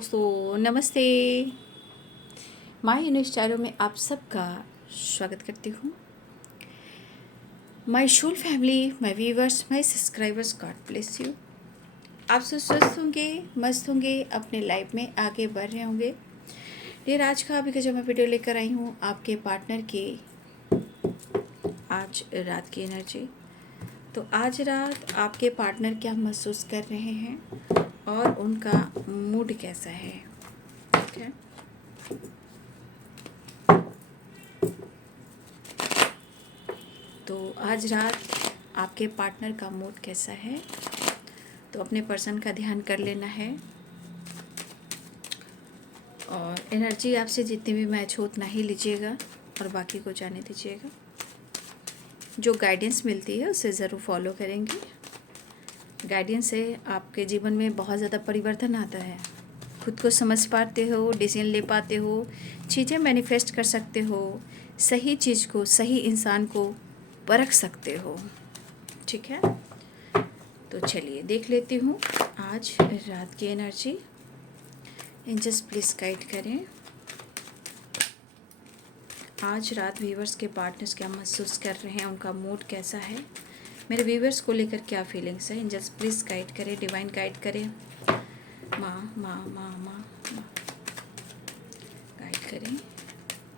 दोस्तों, नमस्ते। My unique स्टाइलों में आप सबका स्वागत करती हूँ। My whole family, my viewers, my subscribers, God bless you. आप सब स्वस्थ होंगे, मस्त होंगे, अपने लाइफ में आगे बढ़ रहे होंगे। फिर आज का अभी का जो मैं वीडियो लेकर आई हूँ आपके पार्टनर की आज रात की एनर्जी। तो आज रात आपके पार्टनर क्या महसूस कर रहे हैं और उनका मूड कैसा है, ठीक है। तो आज रात आपके पार्टनर का मूड कैसा है, तो अपने पर्सन का ध्यान कर लेना है और एनर्जी आपसे जितनी भी मैच हो उतना ही लीजिएगा और बाकी को जाने दीजिएगा। जो गाइडेंस मिलती है उसे ज़रूर फॉलो करेंगे। गाइडेंस से आपके जीवन में बहुत ज़्यादा परिवर्तन आता है। खुद को समझ पाते हो, डिसीजन ले पाते हो, चीज़ें मैनिफेस्ट कर सकते हो, सही चीज़ को, सही इंसान को परख सकते हो, ठीक है। तो चलिए देख लेती हूँ आज रात की एनर्जी। एंजल्स प्लीज़ गाइड करें। आज रात व्यूवर्स के पार्टनर्स क्या महसूस कर रहे हैं, उनका मूड कैसा है, मेरे व्यूवर्स को लेकर क्या फीलिंग्स है। एंजल्स प्लीज़ गाइड करें, डिवाइन गाइड करें। माँ माँ माँ माँ माँ गाइड करें।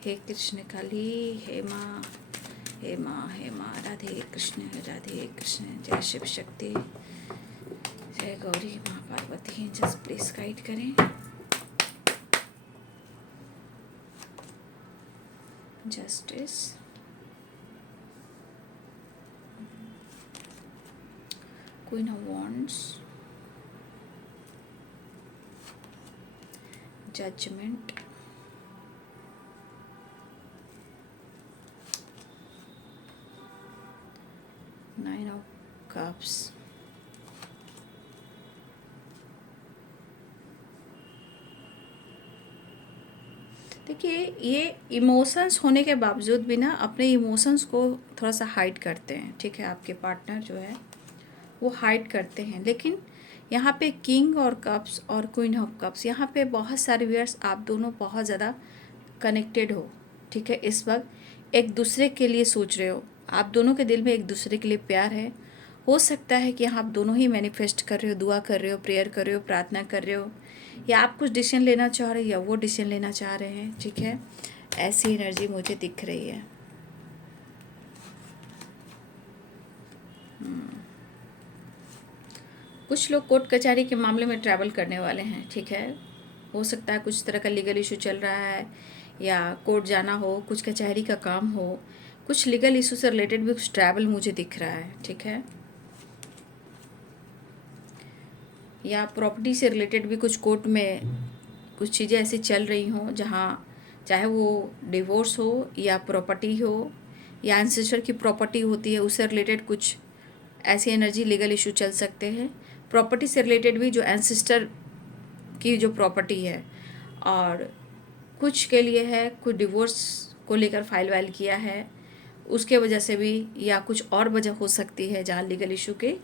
हे कृष्ण काली, हे माँ, हे माँ, हे माँ। राधे कृष्ण, राधे कृष्ण। जय शिव शक्ति, जय गौरी माँ पार्वती। एंजल्स प्लीज़ गाइड करें। Justice, queen of wands, judgement, nine of cups, देखिए ये इमोशंस होने के बावजूद भी ना अपने इमोशंस को थोड़ा सा हाइड करते हैं, ठीक है। आपके पार्टनर जो है वो हाइड करते हैं, लेकिन यहाँ पे किंग और कप्स और क्वीन ऑफ कप्स, यहाँ पे बहुत सारे व्यूअर्स आप दोनों बहुत ज़्यादा कनेक्टेड हो, ठीक है। इस वक्त एक दूसरे के लिए सोच रहे हो, आप दोनों के दिल में एक दूसरे के लिए प्यार है। हो सकता है कि आप दोनों ही मैनिफेस्ट कर रहे हो, दुआ कर रहे हो, प्रेयर कर रहे हो, प्रार्थना कर रहे हो, या आप कुछ डिसीजन लेना चाह रहे हो या वो डिसीजन लेना चाह रहे हैं, ठीक है। ऐसी एनर्जी मुझे दिख रही है। कुछ लोग कोर्ट कचहरी के मामले में ट्रैवल करने वाले हैं, ठीक है। हो सकता है कुछ तरह का लीगल इशू चल रहा है या कोर्ट जाना हो, कुछ कचहरी का काम हो, कुछ लीगल इशू से रिलेटेड भी कुछ ट्रैवल मुझे दिख रहा है, ठीक है। या प्रॉपर्टी से रिलेटेड भी कुछ कोर्ट में कुछ चीज़ें ऐसी चल रही हों जहाँ चाहे वो डिवोर्स हो या प्रॉपर्टी हो या एंसेस्टर की प्रॉपर्टी होती है उससे रिलेटेड कुछ ऐसी एनर्जी, लीगल इशू चल सकते हैं। प्रॉपर्टी से रिलेटेड भी जो एंसेस्टर की जो प्रॉपर्टी है, और कुछ के लिए है कुछ डिवोर्स को लेकर फाइल वाइल किया है उसके वजह से भी, या कुछ और वजह हो सकती है जहाँ लीगल इशू की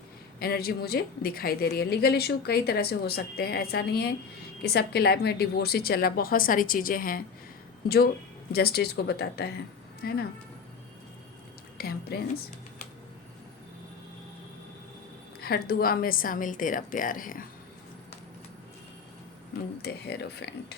एनर्जी मुझे दिखाई दे रही है। लीगल इशू कई तरह से हो सकते हैं, ऐसा नहीं है कि सबके लाइफ में डिवोर्स ही चल रहा, बहुत सारी चीज़ें हैं जो जस्टिस को बताता है ना। टेम्परेंस, हर दुआ में शामिल तेरा प्यार है। The hierophant,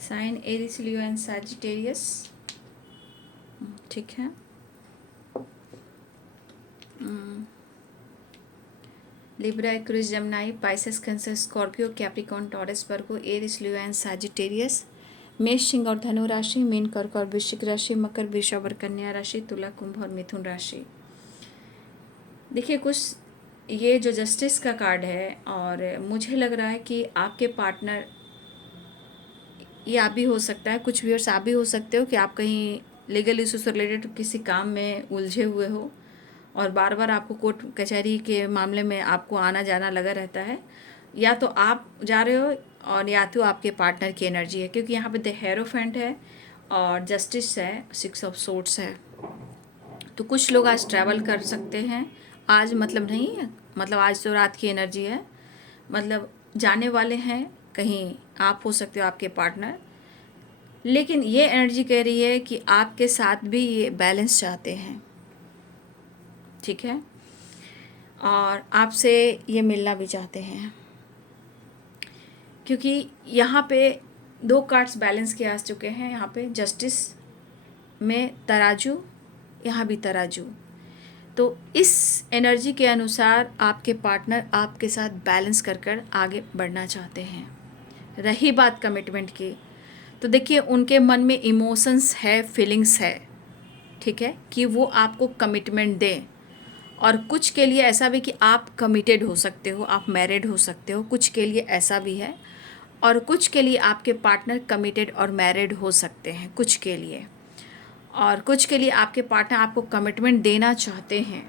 sign Aries, Leo and Sagittarius, ठीक है। Libra, Aquarius, Gemini, Pisces, Cancer, Scorpio, Capricorn, Taurus, Virgo, Aries, Leo and Sagittarius. मेष, सिंह और धनु राशि, मीन, कर्क और वृश्चिक राशि, मकर, वृषभ और कन्या राशि, तुला, कुंभ और मिथुन राशि। देखिए कुछ ये जो जस्टिस का कार्ड है, और मुझे लग रहा है कि आपके पार्टनर, ये आप भी हो सकता है, कुछ व्यूअर्स आप भी हो सकते हो कि आप कहीं लीगल इशू से रिलेटेड किसी काम में उलझे हुए हो और बार बार आपको कोर्ट कचहरी के मामले में आपको आना जाना लगा रहता है, या तो आप जा रहे हो और या तो आपके पार्टनर की एनर्जी है, क्योंकि यहाँ पे द हेरोफेंट है और जस्टिस है, 6 ऑफ सोर्ड्स है। तो कुछ लोग आज ट्रैवल कर सकते हैं, आज मतलब नहीं है, मतलब आज तो रात की एनर्जी है, मतलब जाने वाले हैं कहीं, आप हो सकते हो आपके पार्टनर। लेकिन ये एनर्जी कह रही है कि आपके साथ भी ये बैलेंस चाहते हैं, ठीक है, और आपसे ये मिलना भी चाहते हैं, क्योंकि यहाँ पे 2 कार्ड्स बैलेंस के आ चुके हैं। यहाँ पे जस्टिस में तराजू, यहाँ भी तराजू। तो इस एनर्जी के अनुसार आपके पार्टनर आपके साथ बैलेंस कर आगे बढ़ना चाहते हैं। रही बात कमिटमेंट की, तो देखिए उनके मन में इमोशंस है, फीलिंग्स है, ठीक है, कि वो आपको कमिटमेंट दें। और कुछ के लिए ऐसा भी कि आप कमिटेड हो सकते हो, आप मैरिड हो सकते हो, कुछ के लिए ऐसा भी है। और कुछ के लिए आपके पार्टनर कमिटेड और मैरिड हो सकते हैं, कुछ के लिए। और कुछ के लिए आपके पार्टनर आपको कमिटमेंट देना चाहते हैं,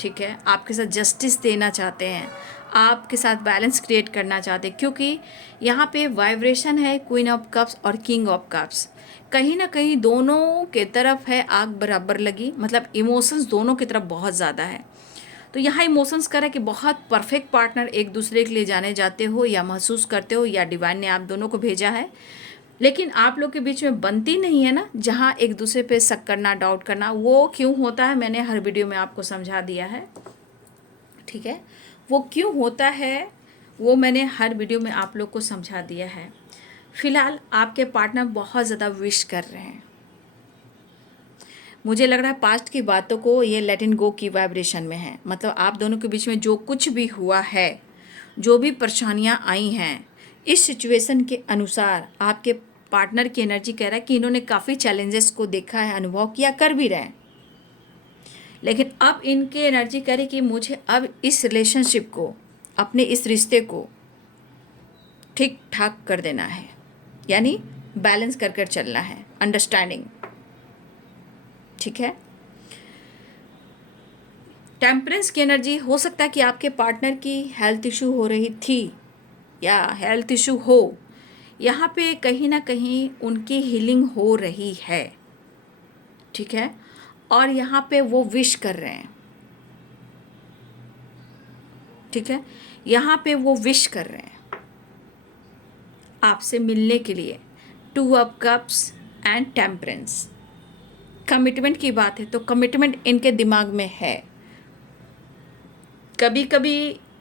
ठीक है, आपके साथ जस्टिस देना चाहते हैं, आपके साथ बैलेंस क्रिएट करना चाहते हैं, क्योंकि यहाँ पे वाइब्रेशन है क्वीन ऑफ कप्स और किंग ऑफ कप्स। कहीं ना कहीं दोनों के तरफ है आग बराबर लगी, मतलब इमोशंस दोनों की तरफ बहुत ज़्यादा है। तो यहाँ इमोशंस कर रहा है कि बहुत परफेक्ट पार्टनर एक दूसरे के लिए जाने जाते हो या महसूस करते हो, या डिवाइन ने आप दोनों को भेजा है। लेकिन आप लोग के बीच में बनती नहीं है ना, जहाँ एक दूसरे पे शक करना, डाउट करना, वो क्यों होता है मैंने हर वीडियो में आपको समझा दिया है, ठीक है, वो क्यों होता है वो मैंने हर वीडियो में आप लोग को समझा दिया है। फिलहाल आपके पार्टनर बहुत ज़्यादा विश कर रहे हैं, मुझे लग रहा है पास्ट की बातों को ये लेट इन गो की वाइब्रेशन में है। मतलब आप दोनों के बीच में जो कुछ भी हुआ है, जो भी परेशानियां आई हैं, इस सिचुएशन के अनुसार आपके पार्टनर की एनर्जी कह रहा है कि इन्होंने काफ़ी चैलेंजेस को देखा है, अनुभव किया, कर भी रहे हैं। लेकिन अब इनकी एनर्जी कह रही कि मुझे अब इस रिलेशनशिप को, अपने इस रिश्ते को ठीक ठाक कर देना है, यानी बैलेंस कर चलना है, अंडरस्टैंडिंग, ठीक है। टेम्परेंस की एनर्जी, हो सकता है कि आपके पार्टनर की हेल्थ इशू हो रही थी या हेल्थ इशू हो, यहाँ पे कहीं ना कहीं उनकी हीलिंग हो रही है, ठीक है, और यहाँ पे वो विश कर रहे हैं, ठीक है, यहाँ पे वो विश कर रहे हैं आपसे मिलने के लिए। 2 of cups and temperance, commitment की बात है, तो कमिटमेंट इनके दिमाग में है। कभी कभी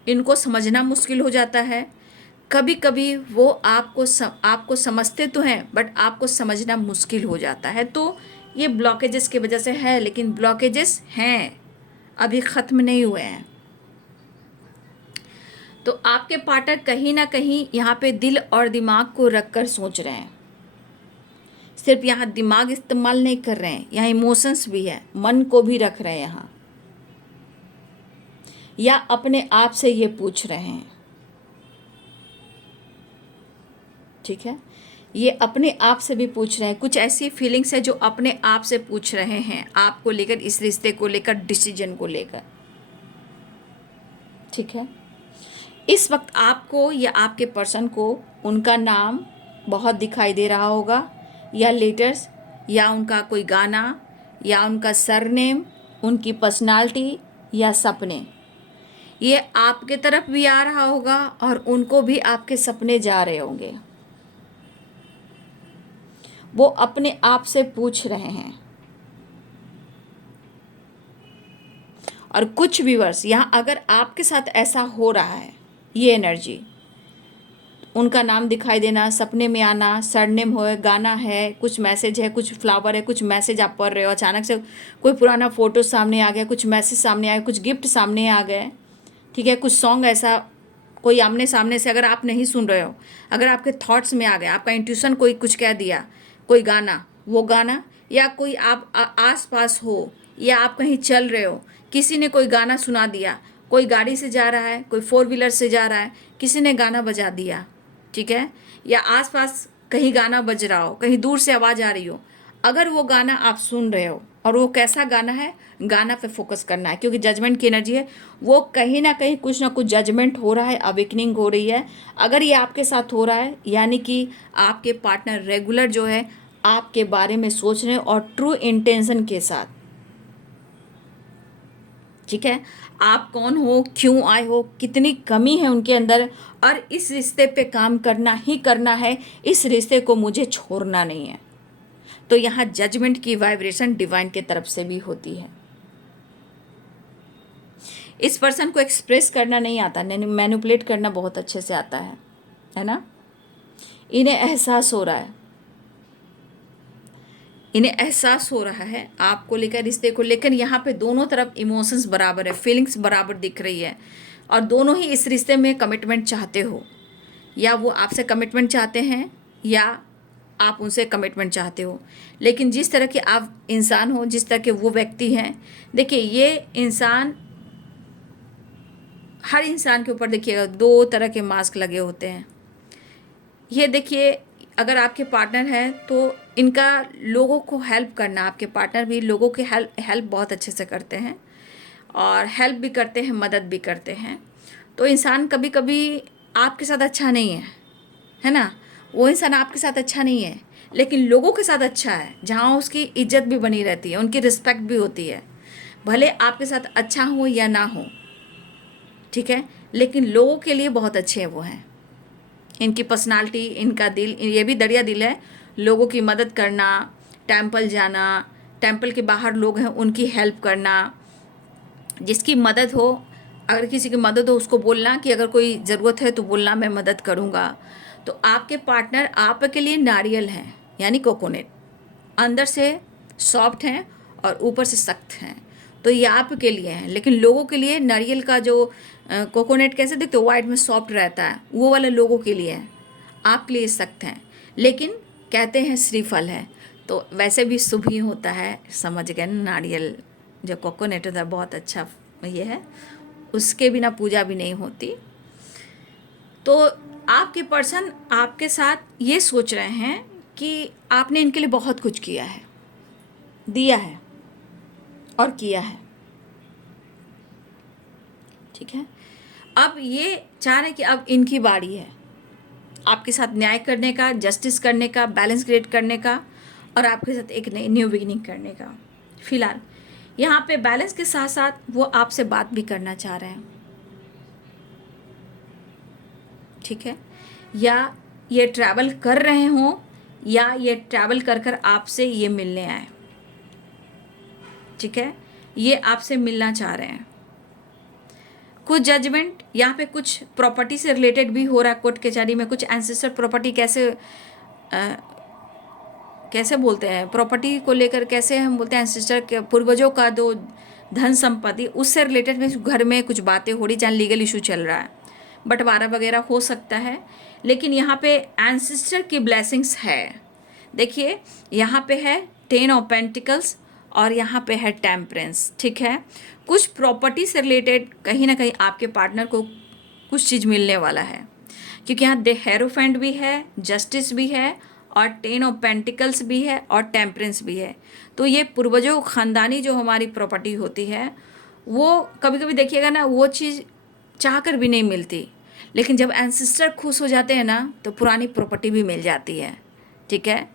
इनको समझना मुश्किल हो जाता है, कभी कभी वो आपको समझते तो हैं बट आपको समझना मुश्किल हो जाता है। तो ये ब्लॉकेजेस की वजह से है, लेकिन ब्लॉकेजेस हैं, अभी ख़त्म नहीं हुए हैं। तो आपके पार्टनर कहीं ना कहीं यहाँ पे दिल और दिमाग को रख कर सोच रहे हैं, सिर्फ यहाँ दिमाग इस्तेमाल नहीं कर रहे हैं, यहाँ इमोशंस भी है, मन को भी रख रहे हैं यहाँ, या अपने आप से ये पूछ रहे हैं, ठीक है, ये अपने आप से भी पूछ रहे हैं। कुछ ऐसी फीलिंग्स है जो अपने आप से पूछ रहे हैं आपको लेकर, इस रिश्ते को लेकर, डिसीजन को लेकर, ठीक है। इस वक्त आपको या आपके पर्सन को उनका नाम बहुत दिखाई दे रहा होगा, या लेटर्स, या उनका कोई गाना, या उनका सरनेम, उनकी पर्सनालिटी, या सपने, ये आपके तरफ भी आ रहा होगा और उनको भी आपके सपने जा रहे होंगे। वो अपने आप से पूछ रहे हैं। और कुछ व्यूअर्स यहाँ, अगर आपके साथ ऐसा हो रहा है, ये एनर्जी, उनका नाम दिखाई देना, सपने में आना, सरनेम हो, गाना है, कुछ मैसेज है, कुछ फ्लावर है, कुछ मैसेज आप पढ़ रहे हो, अचानक से कोई पुराना फ़ोटो सामने आ गया, कुछ मैसेज सामने आ गया, कुछ गिफ्ट सामने आ गए, ठीक है, कुछ सॉन्ग ऐसा कोई आमने सामने से, अगर आप नहीं सुन रहे हो, अगर आपके थॉट्स में आ गया, आपका इंट्यूशन कोई कुछ कह दिया, कोई गाना, वो गाना, या कोई आप आस पास हो, या आप कहीं चल रहे हो, किसी ने कोई गाना सुना दिया, कोई गाड़ी से जा रहा है, कोई 4 व्हीलर से जा रहा है, किसी ने गाना बजा दिया, ठीक है, या आसपास कहीं गाना बज रहा हो, कहीं दूर से आवाज़ आ रही हो, अगर वो गाना आप सुन रहे हो और वो कैसा गाना है, गाना पे फोकस करना है, क्योंकि जजमेंट की एनर्जी है, वो कहीं ना कहीं कुछ ना कुछ जजमेंट हो रहा है, अवेकनिंग हो रही है। अगर ये आपके साथ हो रहा है, यानी कि आपके पार्टनर रेगुलर जो है आपके बारे में सोच रहे हैं और ट्रू इंटेंशन के साथ, ठीक है। आप कौन हो, क्यों आए हो, कितनी कमी है उनके अंदर, और इस रिश्ते पे काम करना ही करना है, इस रिश्ते को मुझे छोड़ना नहीं है। तो यहाँ जजमेंट की वाइब्रेशन डिवाइन के तरफ से भी होती है। इस पर्सन को एक्सप्रेस करना नहीं आता, मैनिपुलेट करना बहुत अच्छे से आता है ना। इन्हें एहसास हो रहा है, इन्हें एहसास हो रहा है आपको लेकर, रिश्ते को लेकर। यहाँ पे दोनों तरफ इमोशंस बराबर है, फीलिंग्स बराबर दिख रही है, और दोनों ही इस रिश्ते में कमिटमेंट चाहते हो, या वो आपसे कमिटमेंट चाहते हैं या आप उनसे कमिटमेंट चाहते हो। लेकिन जिस तरह के आप इंसान हो, जिस तरह के वो व्यक्ति हैं, देखिए ये इंसान, हर इंसान के ऊपर देखिएगा दो तरह के मास्क लगे होते हैं। ये देखिए, अगर आपके पार्टनर हैं तो इनका लोगों को हेल्प करना, आपके पार्टनर भी लोगों की हेल्प बहुत अच्छे से करते हैं, और हेल्प भी करते हैं, मदद भी करते हैं। तो इंसान कभी कभी आपके साथ अच्छा नहीं है ना, वो इंसान आपके साथ अच्छा नहीं है, लेकिन लोगों के साथ अच्छा है, जहाँ उसकी इज्जत भी बनी रहती है, उनकी रिस्पेक्ट भी होती है, भले आपके साथ अच्छा हो या ना हो, ठीक है, लेकिन लोगों के लिए बहुत अच्छे हैं वो हैं। इनकी पर्सनालिटी, इनका दिल, ये भी दरिया दिल है, लोगों की मदद करना, टेंपल जाना, टेंपल के बाहर लोग हैं उनकी हेल्प करना, जिसकी मदद हो, अगर किसी की मदद हो उसको बोलना कि अगर कोई ज़रूरत है तो बोलना, मैं मदद करूँगा। तो आपके पार्टनर आपके लिए नारियल हैं, यानी कोकोनट, अंदर से सॉफ्ट हैं और ऊपर से सख्त हैं, तो ये आपके लिए हैं। लेकिन लोगों के लिए नारियल का जो कोकोनट कैसे दिखते हो, वाइट में सॉफ्ट रहता है, वो वाला लोगों के लिए है, आपके लिए सख्त हैं। लेकिन कहते हैं श्रीफल है, तो वैसे भी शुभ ही होता है, समझ गए ना। नारियल जो कोकोनट होता है बहुत अच्छा ये है, उसके बिना पूजा भी नहीं होती। तो आपके पर्सन आपके साथ ये सोच रहे हैं कि आपने इनके लिए बहुत कुछ किया है, दिया है और किया है, ठीक है। अब ये चाह रहे हैं कि अब इनकी बारी है आपके साथ न्याय करने का, जस्टिस करने का, बैलेंस क्रिएट करने का, और आपके साथ एक नई न्यू बिगिनिंग करने का। फिलहाल यहाँ पे बैलेंस के साथ साथ वो आपसे बात भी करना चाह रहे हैं, ठीक है। या ये ट्रैवल कर रहे हों, या ये ट्रैवल कर कर आपसे ये मिलने आए, ठीक है, ये आपसे मिलना चाह रहे हैं। कुछ जजमेंट यहाँ पे, कुछ प्रॉपर्टी से रिलेटेड भी हो रहा है कोर्ट कचहरी में। कुछ एंसेस्टर प्रॉपर्टी कैसे बोलते हैं, प्रॉपर्टी को लेकर कैसे हम बोलते हैं, एंसेस्टर के पूर्वजों का जो धन संपत्ति, उससे रिलेटेड में घर में कुछ बातें हो रही, जहाँ लीगल इशू चल रहा है, बंटवारा वगैरह हो सकता है। लेकिन यहाँ पे एंसेस्टर की ब्लेसिंग्स है। देखिए यहाँ पे है 10 ऑफ पेंटिकल्स और यहाँ पे है टेम्परेंस, ठीक है। कुछ प्रॉपर्टी से रिलेटेड कहीं ना कहीं आपके पार्टनर को कुछ चीज़ मिलने वाला है, क्योंकि यहाँ द हेरोफेंट भी है, जस्टिस भी है, और 10 ऑफ पेंटिकल्स भी है, और टेम्परेंस भी है। तो ये पूर्वजों ख़ानदानी जो हमारी प्रॉपर्टी होती है, वो कभी कभी देखिएगा ना, वो चीज़ चाह कर भी नहीं मिलती, लेकिन जब एंसेस्टर खुश हो जाते हैं ना, तो पुरानी प्रॉपर्टी भी मिल जाती है, ठीक है।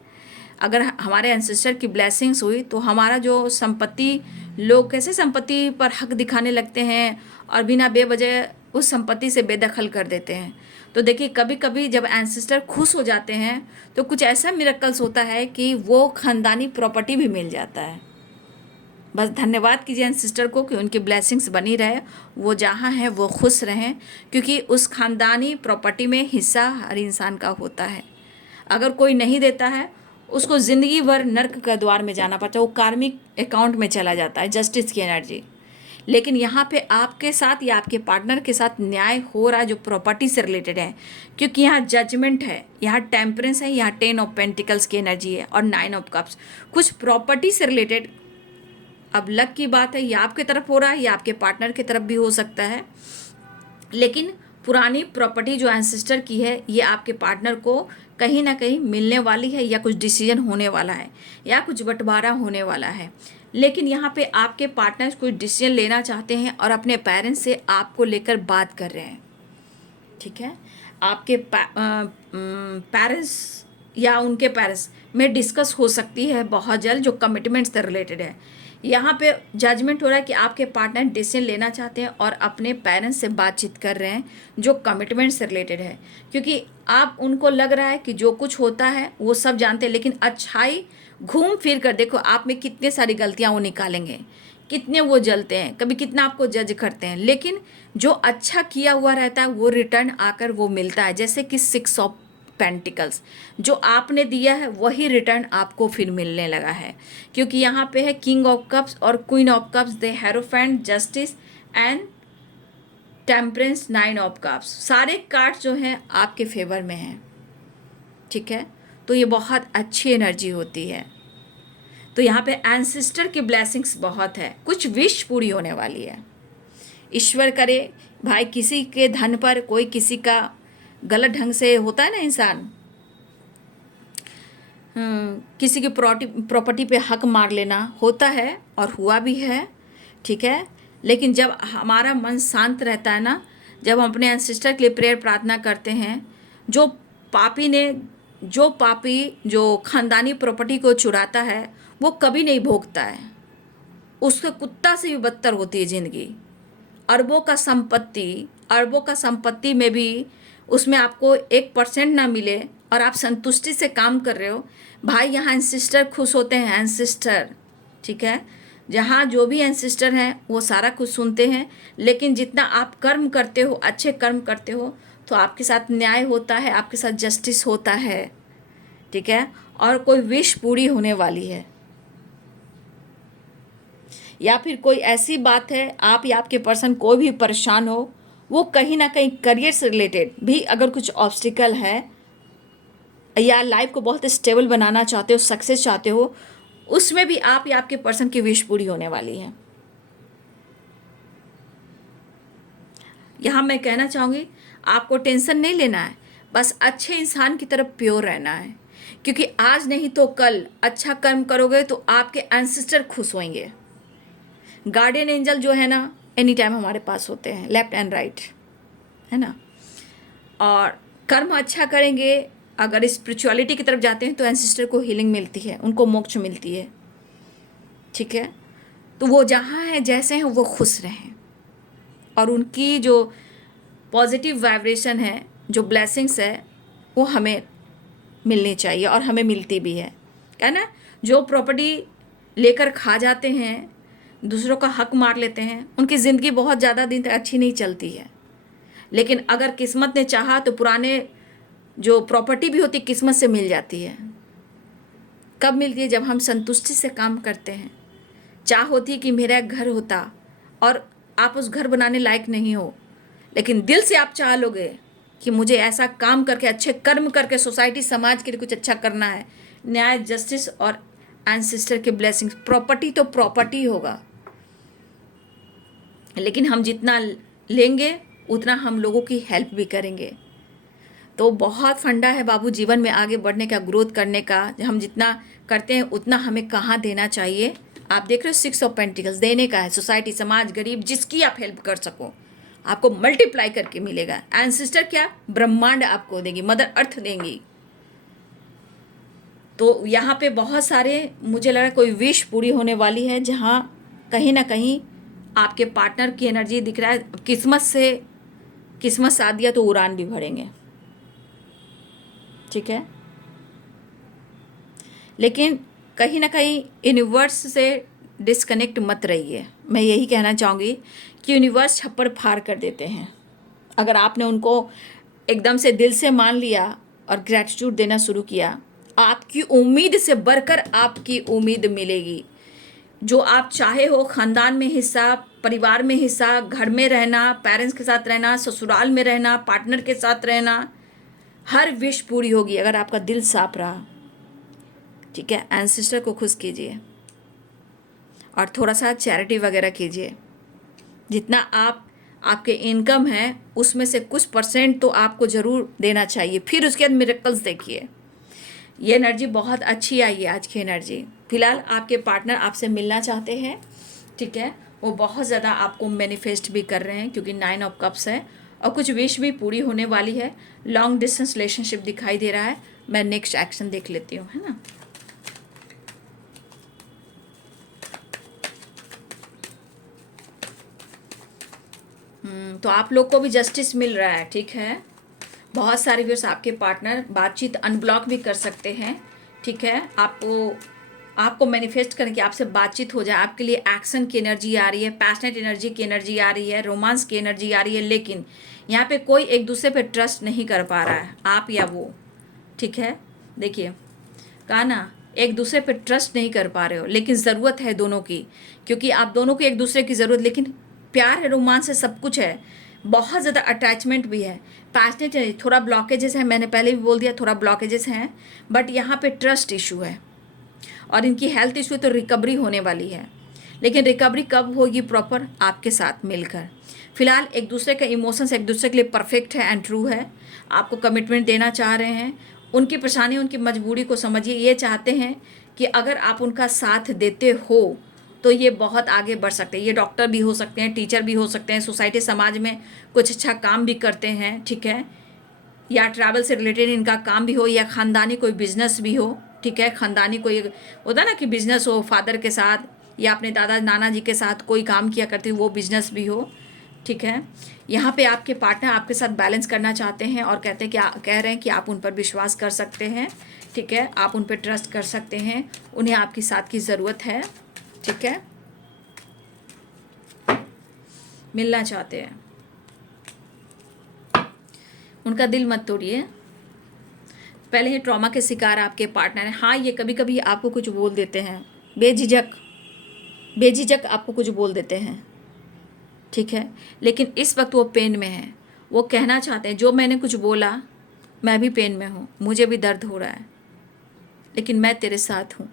अगर हमारे एंसेस्टर की ब्लेसिंग्स हुई तो हमारा जो संपत्ति, लोग कैसे संपत्ति पर हक दिखाने लगते हैं और बिना बेवजह उस संपत्ति से बेदखल कर देते हैं। तो देखिए कभी कभी जब एंसेस्टर खुश हो जाते हैं तो कुछ ऐसा मिरेकल्स होता है कि वो ख़ानदानी प्रॉपर्टी भी मिल जाता है। बस धन्यवाद कीजिए एंसेस्टर को कि उनकी ब्लेसिंग्स बनी रहे, वो जहाँ हैं वो खुश रहें, क्योंकि उस ख़ानदानी प्रॉपर्टी में हिस्सा हर इंसान का होता है। अगर कोई नहीं देता है, उसको ज़िंदगी भर नर्क का द्वार में जाना पड़ता है, वो कार्मिक अकाउंट में चला जाता है, जस्टिस की एनर्जी। लेकिन यहाँ पे आपके साथ या आपके पार्टनर के साथ न्याय हो रहा है, जो प्रॉपर्टी से रिलेटेड है, क्योंकि यहाँ जजमेंट है, यहाँ टेम्परेंस है, यहाँ 10 ऑफ पेंटिकल्स की एनर्जी है, और 9 ऑफ कप्स। कुछ प्रॉपर्टी से रिलेटेड, अब लक की बात है, या आपके तरफ हो रहा है या आपके पार्टनर की तरफ भी हो सकता है, लेकिन पुरानी प्रॉपर्टी जो एंसेस्टर की है ये आपके पार्टनर को कहीं ना कहीं मिलने वाली है, या कुछ डिसीजन होने वाला है, या कुछ बंटवारा होने वाला है। लेकिन यहाँ पे आपके पार्टनर कुछ डिसीजन लेना चाहते हैं और अपने पेरेंट्स से आपको लेकर बात कर रहे हैं। ठीक है, आपके पेरेंट्स या उनके पेरेंट्स में डिस्कस हो सकती है बहुत जल्द, जो कमिटमेंट्स से रिलेटेड है। यहाँ पे जजमेंट हो रहा है कि आपके पार्टनर डिसीजन लेना चाहते हैं और अपने पेरेंट्स से बातचीत कर रहे हैं जो कमिटमेंट से रिलेटेड है, क्योंकि आप उनको लग रहा है कि जो कुछ होता है वो सब जानते हैं, लेकिन अच्छाई घूम फिर कर देखो आप में कितने सारी गलतियाँ वो निकालेंगे, कितने वो जलते हैं, कभी कितना आपको जज करते हैं, लेकिन जो अच्छा किया हुआ रहता है वो रिटर्न आकर वो मिलता है। जैसे कि 6 ऑफ पेंटिकल्स, जो आपने दिया है वही रिटर्न आपको फिर मिलने लगा है, क्योंकि यहाँ पे है किंग ऑफ कप्स और queen of cups, the hierophant, justice and temperance, 9 of cups. सारे कार्ड्स जो हैं आपके फेवर में हैं। ठीक है, तो ये बहुत अच्छी एनर्जी होती है। तो यहाँ पे एंसेस्टर की ब्लेसिंग्स बहुत है, कुछ विश पूरी होने वाली है। ईश्वर करे भाई, किसी के धन पर कोई किसी का गलत ढंग से होता है ना इंसान, किसी की प्रॉपर्टी पे हक मार लेना होता है और हुआ भी है। ठीक है, लेकिन जब हमारा मन शांत रहता है ना, जब हम अपने एंसेस्टर के लिए प्रेयर प्रार्थना करते हैं, जो पापी जो खानदानी प्रॉपर्टी को चुराता है वो कभी नहीं भोगता है, उसके कुत्ता से भी बदतर होती है ज़िंदगी। अरबों का संपत्ति में भी उसमें आपको 1% ना मिले और आप संतुष्टि से काम कर रहे हो भाई, यहाँ एंसेस्टर खुश होते हैं, एंसेस्टर। ठीक है, जहाँ जो भी एंसेस्टर हैं वो सारा कुछ सुनते हैं, लेकिन जितना आप कर्म करते हो, अच्छे कर्म करते हो, तो आपके साथ न्याय होता है, आपके साथ जस्टिस होता है। ठीक है, और कोई विश पूरी होने वाली है, या फिर कोई ऐसी बात है आप या आपके पर्सन कोई भी परेशान हो, वो कहीं ना कहीं करियर से रिलेटेड भी अगर कुछ ऑब्स्टिकल है, या लाइफ को बहुत स्टेबल बनाना चाहते हो, सक्सेस चाहते हो, उसमें भी आप या आपके पर्सन की विश पूरी होने वाली है। यहाँ मैं कहना चाहूँगी आपको टेंशन नहीं लेना है, बस अच्छे इंसान की तरफ प्योर रहना है, क्योंकि आज नहीं तो कल अच्छा कर्म करोगे तो आपके एंसेस्टर खुश होंगे। गार्डियन एंजल जो है ना एनी टाइम हमारे पास होते हैं, लेफ्ट एंड राइट, है ना। और कर्म अच्छा करेंगे, अगर स्पिरिचुअलिटी की तरफ जाते हैं तो एंसेस्टर को हीलिंग मिलती है, उनको मोक्ष मिलती है। ठीक है, तो वो जहाँ हैं जैसे हैं वो खुश रहें, और उनकी जो पॉजिटिव वाइब्रेशन है, जो ब्लेसिंग्स है, वो हमें मिलनी चाहिए और हमें मिलती भी है ना। जो प्रॉपर्टी लेकर खा जाते हैं, दूसरों का हक मार लेते हैं, उनकी ज़िंदगी बहुत ज़्यादा दिन तक अच्छी नहीं चलती है। लेकिन अगर किस्मत ने चाहा तो पुराने जो प्रॉपर्टी भी होती किस्मत से मिल जाती है। कब मिलती है? जब हम संतुष्टि से काम करते हैं। चाह होती है कि मेरा एक घर होता और आप उस घर बनाने लायक नहीं हो, लेकिन दिल से आप चाह लोगे कि मुझे ऐसा काम करके, अच्छे कर्म करके सोसाइटी समाज के लिए कुछ अच्छा करना है। न्याय, जस्टिस और एंसेस्टर के ब्लेसिंग्स। प्रॉपर्टी तो प्रॉपर्टी होगा, लेकिन हम जितना लेंगे उतना हम लोगों की हेल्प भी करेंगे। तो बहुत फंडा है बाबू जीवन में आगे बढ़ने का, ग्रोथ करने का। हम जितना करते हैं उतना हमें कहाँ देना चाहिए। आप देख रहे हो 6 ऑफ पेंटिकल्स, देने का है। सोसाइटी, समाज, गरीब, जिसकी आप हेल्प कर सको, आपको मल्टीप्लाई करके मिलेगा। एंसेस्टर क्या? ब्रह्मांड आपको देंगी, मदर अर्थ देंगी। तो यहाँ पे बहुत सारे, मुझे लग रहा है कोई विश पूरी होने वाली है, जहाँ कहीं ना कहीं आपके पार्टनर की एनर्जी दिख रहा है। किस्मत साथ दिया तो उड़ान भी भरेंगे। ठीक है, लेकिन कहीं ना कहीं यूनिवर्स से डिस्कनेक्ट मत रहिए। मैं यही कहना चाहूँगी कि यूनिवर्स छप्पर फाड़ कर देते हैं। अगर आपने उनको एकदम से दिल से मान लिया और ग्रैटिट्यूड देना शुरू किया, आपकी उम्मीद से बढ़कर आपकी उम्मीद मिलेगी। जो आप चाहे हो, ख़ानदान में हिस्सा, परिवार में हिस्सा, घर में रहना, पेरेंट्स के साथ रहना, ससुराल में रहना, पार्टनर के साथ रहना, हर विश पूरी होगी अगर आपका दिल साफ रहा। ठीक है, एंसेस्टर को खुश कीजिए और थोड़ा सा चैरिटी वगैरह कीजिए। जितना आपके इनकम है उसमें से कुछ परसेंट तो आपको ज़रूर देना चाहिए, फिर उसके बाद मिरेकल्स देखिए। ये एनर्जी बहुत अच्छी आई है आज की एनर्जी। फिलहाल आपके पार्टनर आपसे मिलना चाहते हैं, ठीक है, वो बहुत ज़्यादा आपको मैनिफेस्ट भी कर रहे हैं क्योंकि 9 ऑफ कप्स है और कुछ विश भी पूरी होने वाली है। लॉन्ग डिस्टेंस रिलेशनशिप दिखाई दे रहा है। मैं नेक्स्ट एक्शन देख लेती हूँ, है ना। तो आप लोग को भी जस्टिस मिल रहा है, ठीक है। बहुत सारे व्यूअर्स आपके पार्टनर बातचीत अनब्लॉक भी कर सकते हैं, ठीक है। आपको मैनिफेस्ट करें कि आपसे बातचीत हो जाए। आपके लिए एक्शन की एनर्जी आ रही है, पैशनेट एनर्जी की एनर्जी आ रही है, रोमांस की एनर्जी आ रही है, लेकिन यहाँ पे कोई एक दूसरे पे ट्रस्ट नहीं कर पा रहा है, आप या वो, ठीक है। देखिए कहा ना, एक दूसरे पे ट्रस्ट नहीं कर पा रहे हो, लेकिन ज़रूरत है दोनों की, क्योंकि आप दोनों को एक दूसरे की ज़रूरत, लेकिन प्यार है, रोमांस है, सब कुछ है, बहुत ज़्यादा अटैचमेंट भी है, पैशनेट है। थोड़ा ब्लॉकेजेस है, मैंने पहले भी बोल दिया, थोड़ा ब्लॉकेजेस हैं, बट यहाँ पे ट्रस्ट इशू है और इनकी हेल्थ इशू तो रिकवरी होने वाली है, लेकिन रिकवरी कब होगी प्रॉपर, आपके साथ मिलकर। फिलहाल एक दूसरे का इमोशंस एक दूसरे के लिए परफेक्ट है एंड ट्रू है, आपको कमिटमेंट देना चाह रहे हैं। उनकी परेशानी, उनकी मजबूरी को समझिए, ये चाहते हैं कि अगर आप उनका साथ देते हो तो ये बहुत आगे बढ़ सकते हैं। ये डॉक्टर भी हो सकते हैं, टीचर भी हो सकते हैं, सोसाइटी समाज में कुछ अच्छा काम भी करते हैं, ठीक है, या ट्रैवल से रिलेटेड इनका काम भी हो, या ख़ानदानी कोई बिजनेस भी हो, ठीक है। ख़ानदानी कोई होता है ना कि बिजनेस हो, फादर के साथ या अपने दादा नाना जी के साथ कोई काम किया करते हो, वो बिजनेस भी हो, ठीक है। यहाँ पे आपके पार्टनर आपके साथ बैलेंस करना चाहते हैं और कहते हैं कि कह रहे हैं कि आप उन पर विश्वास कर सकते हैं, ठीक है, आप उन पर ट्रस्ट कर सकते हैं, उन्हें आपकी साथ की ज़रूरत है, ठीक है, मिलना चाहते हैं। उनका दिल मत तोड़िए। पहले ही ट्रॉमा के शिकार आपके पार्टनर हैं। हाँ, ये कभी कभी आपको कुछ बोल देते हैं, बेझिझक आपको कुछ बोल देते हैं, ठीक है, लेकिन इस वक्त वो पेन में है। वो कहना चाहते हैं जो मैंने कुछ बोला, मैं भी पेन में हूँ, मुझे भी दर्द हो रहा है, लेकिन मैं तेरे साथ हूँ,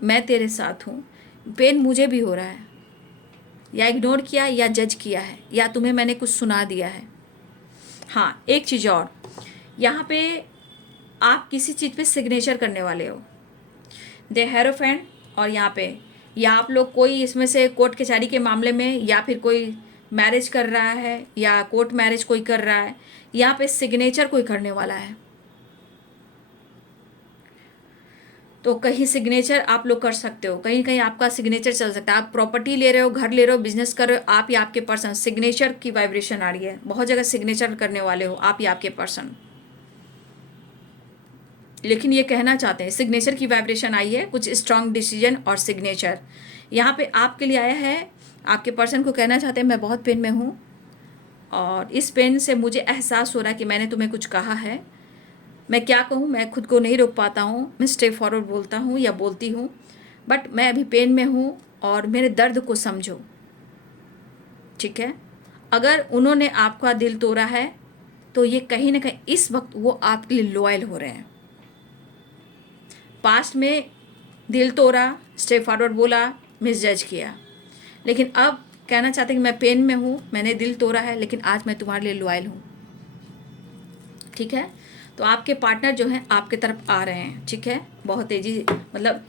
मैं तेरे साथ हूँ। पेन मुझे भी हो रहा है, या इग्नोर किया या जज किया है, या तुम्हें मैंने कुछ सुना दिया है। हाँ, एक चीज़ और, यहाँ पे आप किसी चीज़ पे सिग्नेचर करने वाले हो, दे हेरोफेंट, और यहाँ पे या आप लोग कोई इसमें से कोर्ट कचहरी के मामले में, या फिर कोई मैरिज कर रहा है या कोर्ट मैरिज कोई कर रहा है, यहाँ पे सिग्नेचर कोई करने वाला है। तो कहीं सिग्नेचर आप लोग कर सकते हो, कहीं कहीं आपका सिग्नेचर चल सकता है। आप प्रॉपर्टी ले रहे हो, घर ले रहे हो, बिजनेस कर रहे हो, आप या आपके पर्सन, सिग्नेचर की वाइब्रेशन आ रही है, बहुत जगह सिग्नेचर करने वाले हो आप या आपके पर्सन। लेकिन ये कहना चाहते हैं, सिग्नेचर की वाइब्रेशन आई है, कुछ स्ट्रांग डिसीजन और सिग्नेचर यहाँ पे आपके लिए आया है। आपके पर्सन को कहना चाहते हैं मैं बहुत पेन में हूँ और इस पेन से मुझे एहसास हो रहा है कि मैंने तुम्हें कुछ कहा है, मैं क्या कहूँ, मैं खुद को नहीं रोक पाता हूँ, मैं स्ट्रेट फॉरवर्ड बोलता हूँ या बोलती हूँ, बट मैं अभी पेन में हूँ और मेरे दर्द को समझो, ठीक है। अगर उन्होंने आपका दिल तोड़ा है तो ये कहीं ना कहीं इस वक्त वो आपके लिए लॉयल हो रहे हैं। पास्ट में दिल तोड़ा, स्ट्रेट फॉरवर्ड बोला, मिसजज किया, लेकिन अब कहना चाहते हैं कि मैं पेन में हूँ, मैंने दिल तोड़ा है, लेकिन आज मैं तुम्हारे लिए लॉयल हूँ, ठीक है। तो आपके पार्टनर जो हैं आपके तरफ आ रहे हैं, ठीक है, बहुत तेजी, मतलब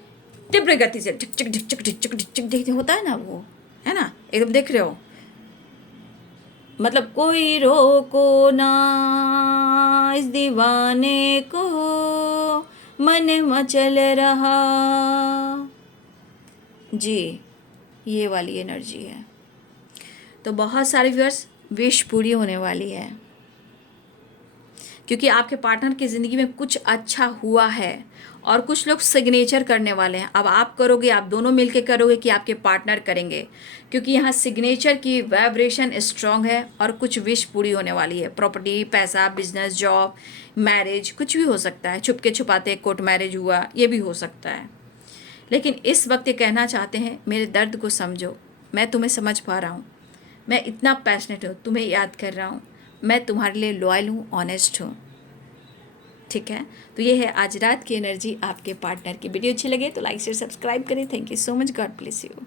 तीव्र गति से, टिक टिक टिक टिक टिक टिक टिक होता है ना, वो है ना, एकदम देख रहे हो, मतलब कोई रोको ना इस दीवाने को, मन मचल रहा जी, ये वाली एनर्जी है। तो बहुत सारे व्यूअर्स विश पूरी होने वाली है, क्योंकि आपके पार्टनर की ज़िंदगी में कुछ अच्छा हुआ है और कुछ लोग सिग्नेचर करने वाले हैं। अब आप करोगे, आप दोनों मिलके करोगे कि आपके पार्टनर करेंगे, क्योंकि यहाँ सिग्नेचर की वाइब्रेशन स्ट्रांग है और कुछ विश पूरी होने वाली है। प्रॉपर्टी, पैसा, बिजनेस, जॉब, मैरिज, कुछ भी हो सकता है। छुपके छुपाते कोर्ट मैरिज हुआ, ये भी हो सकता है। लेकिन इस वक्त ये कहना चाहते हैं मेरे दर्द को समझो, मैं तुम्हें समझ पा रहा हूँ, मैं इतना पैशनेट हूँ, तुम्हें याद कर रहा हूँ, मैं तुम्हारे लिए लॉयल हूँ, ऑनेस्ट हूँ, ठीक है। तो ये है आज रात की एनर्जी आपके पार्टनर की। वीडियो अच्छी लगे तो लाइक शेयर सब्सक्राइब करें। Thank you so much, God bless you.